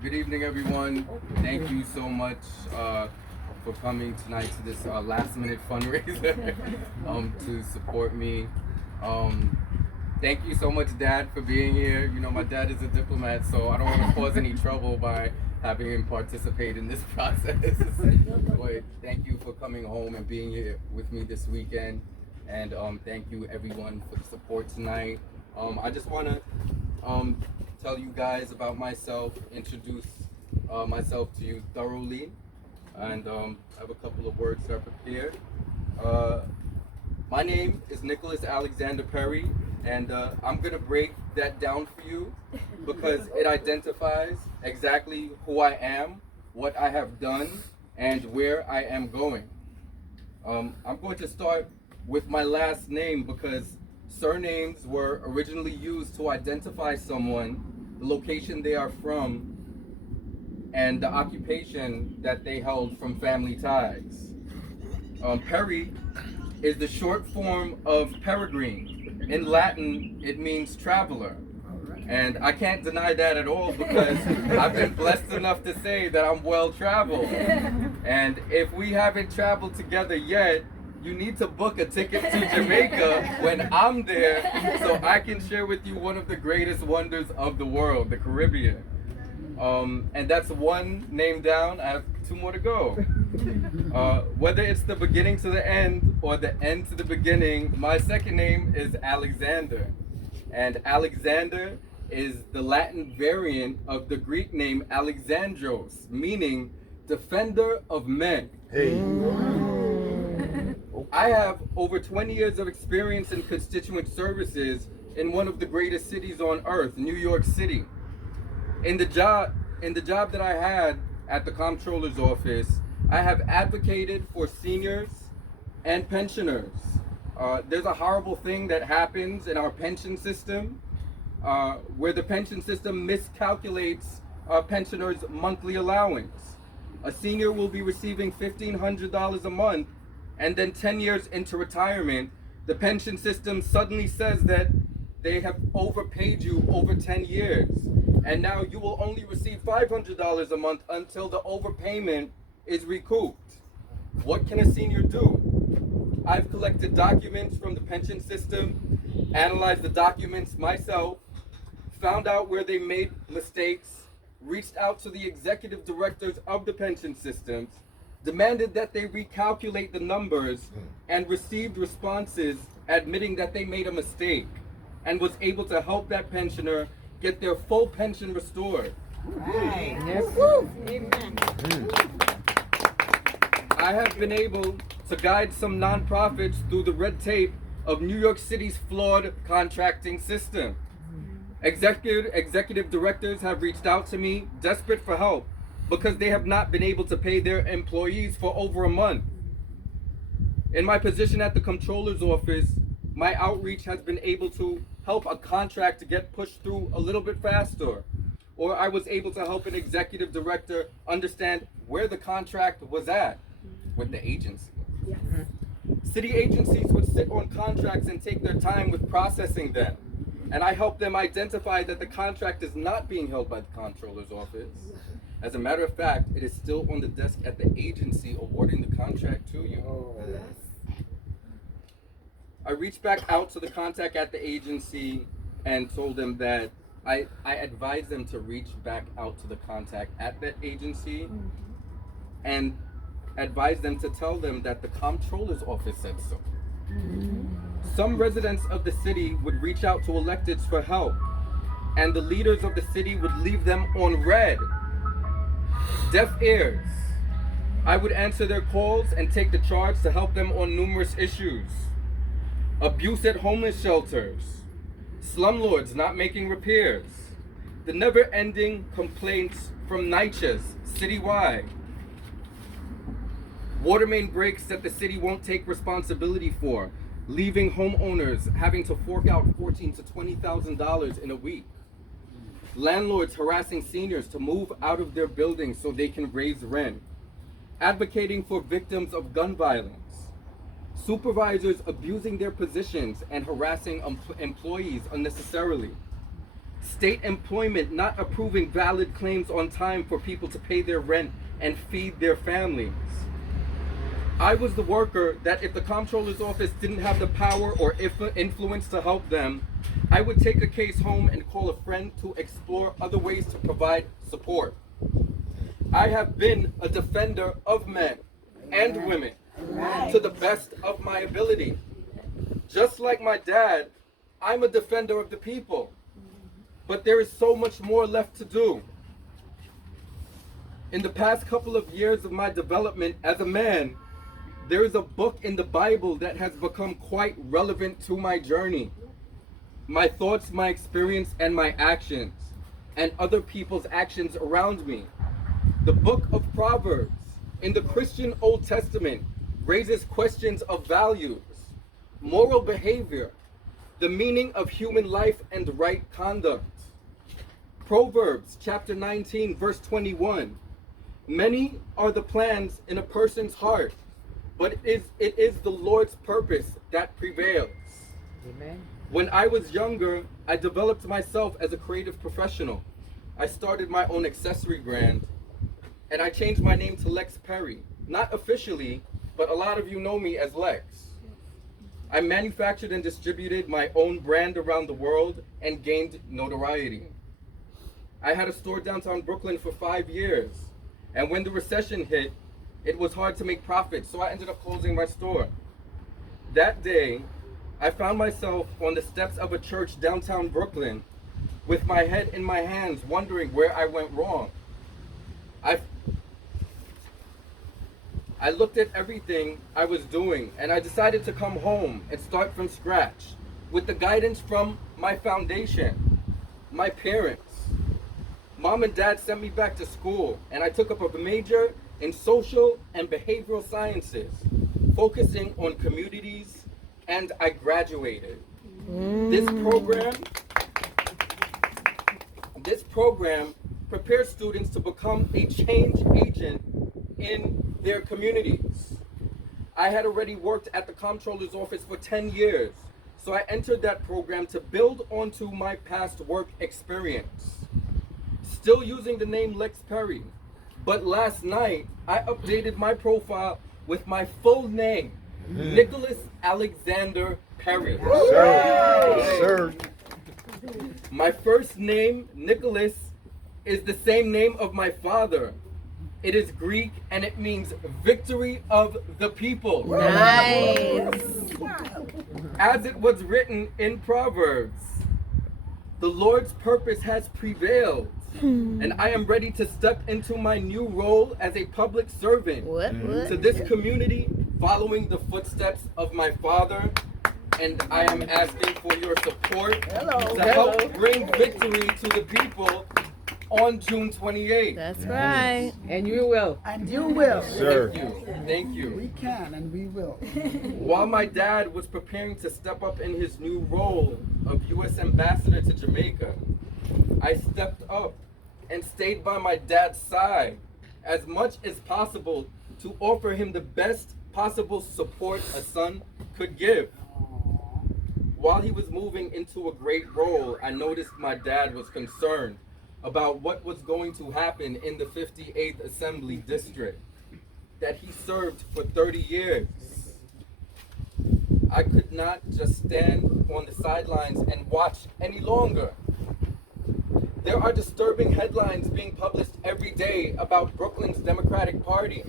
Good evening, everyone. Thank you so much for coming tonight to this last-minute fundraiser to support me. Um, Thank you so much, Dad, for being here. You know, my dad is a diplomat, so I don't want to cause any trouble by having him participate in this process. But thank you for coming home and being here with me this weekend. And thank you, everyone, for the support tonight. I just want to tell you guys about myself, introduce myself to you thoroughly, and I have a couple of words that are prepared. My name is Nickolas Alexander Perry, and I'm gonna break that down for you because it identifies exactly who I am, what I have done, and where I am going. I'm going to start with my last name because surnames were originally used to identify someone, the location they are from, and the occupation that they held from family ties. Perry is the short form of peregrine. In Latin, it means traveler. And I can't deny that at all because I've been blessed enough to say that I'm well traveled. And if we haven't traveled together yet, you need to book a ticket to Jamaica when I'm there so I can share with you one of the greatest wonders of the world, the Caribbean. And that's one name down. I have two more to go. Whether it's the beginning to the end or the end to the beginning, my second name is Alexander. And Alexander is the Latin variant of the Greek name Alexandros, meaning defender of men. Hey. I have over 20 years of experience in constituent services in one of the greatest cities on earth, New York City. In the job that I had at the comptroller's office, I have advocated for seniors and pensioners. There's a horrible thing that happens in our pension system where the pension system miscalculates pensioners' monthly allowance. A senior will be receiving $1,500 a month, and then 10 years into retirement, the pension system suddenly says that they have overpaid you over 10 years. And now you will only receive $500 a month until the overpayment is recouped. What can a senior do? I've collected documents from the pension system, analyzed the documents myself, found out where they made mistakes, reached out to the executive directors of the pension systems, demanded that they recalculate the numbers, and received responses admitting that they made a mistake, and was able to help that pensioner get their full pension restored. Right. Yes. Amen. I have been able to guide some nonprofits through the red tape of New York City's flawed contracting system. Executive directors have reached out to me desperate for help because they have not been able to pay their employees for over a month. In my position at the comptroller's office, my outreach has been able to help a contract to get pushed through a little bit faster. Or I was able to help an executive director understand where the contract was at with the agency. Yes. City agencies would sit on contracts and take their time with processing them. And I helped them identify that the contract is not being held by the comptroller's office. As a matter of fact, it is still on the desk at the agency awarding the contract to you. I reached back out to the contact at the agency and told them that I advised them to reach back out to the contact at that agency and advised them to tell them that the comptroller's office said so. Some residents of the city would reach out to electeds for help, and the leaders of the city would leave them on red. Deaf ears. I would answer their calls and take the charge to help them on numerous issues. Abuse at homeless shelters, slumlords not making repairs, the never-ending complaints from NYCHAs citywide, water main breaks that the city won't take responsibility for, leaving homeowners having to fork out $14,000 to $20,000 in a week, landlords harassing seniors to move out of their buildings so they can raise rent, advocating for victims of gun violence, supervisors abusing their positions and harassing employees unnecessarily, State employment not approving valid claims on time for people to pay their rent and feed their families. I was the worker that if the comptroller's office didn't have the power or influence to help them, I would take a case home and call a friend to explore other ways to provide support. I have been a defender of men and women to the best of my ability. Just like my dad, I'm a defender of the people. But there is so much more left to do. In the past couple of years of my development as a man, there is a book in the Bible that has become quite relevant to my journey. My thoughts, my experience, and my actions, and other people's actions around me. The book of Proverbs in the Christian Old Testament raises questions of values, moral behavior, the meaning of human life and right conduct. Proverbs chapter 19, verse 21. Many are the plans in a person's heart, but it is the Lord's purpose that prevails. Amen. When I was younger, I developed myself as a creative professional. I started my own accessory brand, and I changed my name to Lex Perry. Not officially, but a lot of you know me as Lex. I manufactured and distributed my own brand around the world and gained notoriety. I had a store downtown Brooklyn for 5 years, and when the recession hit, it was hard to make profits, so I ended up closing my store. That day, I found myself on the steps of a church downtown Brooklyn with my head in my hands, wondering where I went wrong. I looked at everything I was doing, and I decided to come home and start from scratch with the guidance from my foundation, my parents. Mom and dad sent me back to school, and I took up a major in social and behavioral sciences, focusing on communities, and I graduated. This program prepares students to become a change agent in their communities. I had already worked at the comptroller's office for 10 years, so I entered that program to build onto my past work experience. Still using the name Lex Perry, but last night I updated my profile with my full name, Nickolas Alexander Perry. Yes, sir. My first name, Nickolas, is the same name of my father. It is Greek and it means victory of the people. Nice. As it was written in Proverbs, the Lord's purpose has prevailed, and I am ready to step into my new role as a public servant to this community, following the footsteps of my father. And I am asking for your support to help bring victory to the people on June 28th. That's right. And you will. And you will. Sir. Thank you. Thank you. We can and we will. While my dad was preparing to step up in his new role of U.S. Ambassador to Jamaica, I stepped up and stayed by my dad's side as much as possible to offer him the best possible support a son could give. While he was moving into a great role, I noticed my dad was concerned about what was going to happen in the 58th Assembly District that he served for 30 years. I could not just stand on the sidelines and watch any longer. There are disturbing headlines being published every day about Brooklyn's Democratic Party.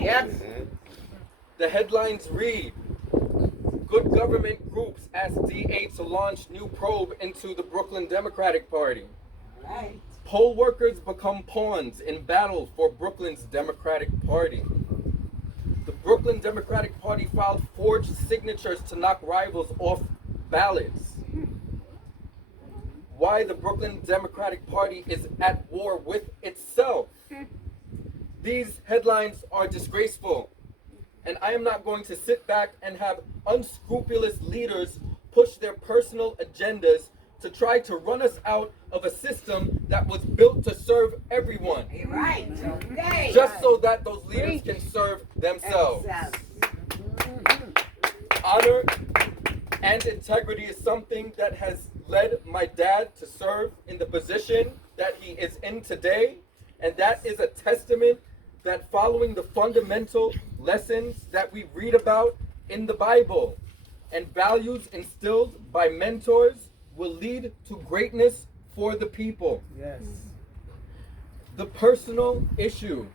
Yes. The headlines read, "Good government groups ask DA to launch new probe into the Brooklyn Democratic Party." Right. Poll workers become pawns in battle for Brooklyn's Democratic Party. The Brooklyn Democratic Party filed forged signatures to knock rivals off ballots. Why the Brooklyn Democratic Party is at war with itself. These headlines are disgraceful, and I am not going to sit back and have unscrupulous leaders push their personal agendas to try to run us out of a system that was built to serve everyone, Right. Okay. just so that those leaders can serve themselves. Honor and integrity is something that has led my dad to serve in the position that he is in today. And that is a testament that following the fundamental lessons that we read about in the Bible and values instilled by mentors will lead to greatness for the people. Yes. The personal issue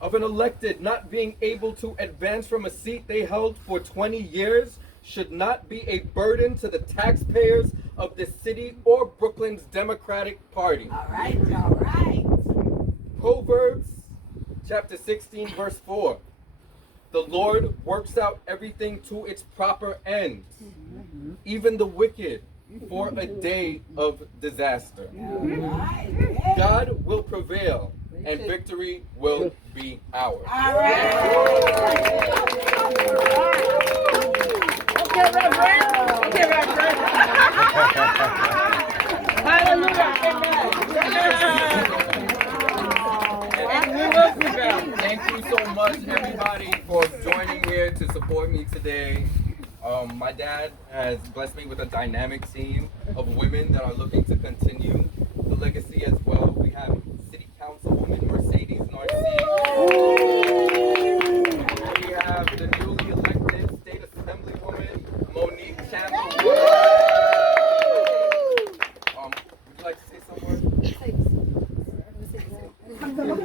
of an elected not being able to advance from a seat they held for 20 years should not be a burden to the taxpayers of the city or Brooklyn's Democratic Party. All right, all right. Proverbs chapter 16 verse 4. The Lord works out everything to its proper end, even the wicked for a day of disaster. All right. God will prevail and victory will be ours. All right. Okay, Reverend. Okay, Reverend. Hallelujah. Amen. And we will prevail. Thank you so much, everybody, for joining here to support me today. My dad has blessed me with a dynamic team of women that are looking to continue the legacy as well. We have City Councilwoman Mercedes Narcisse. We have the newly elected State Assemblywoman Monique Campbell.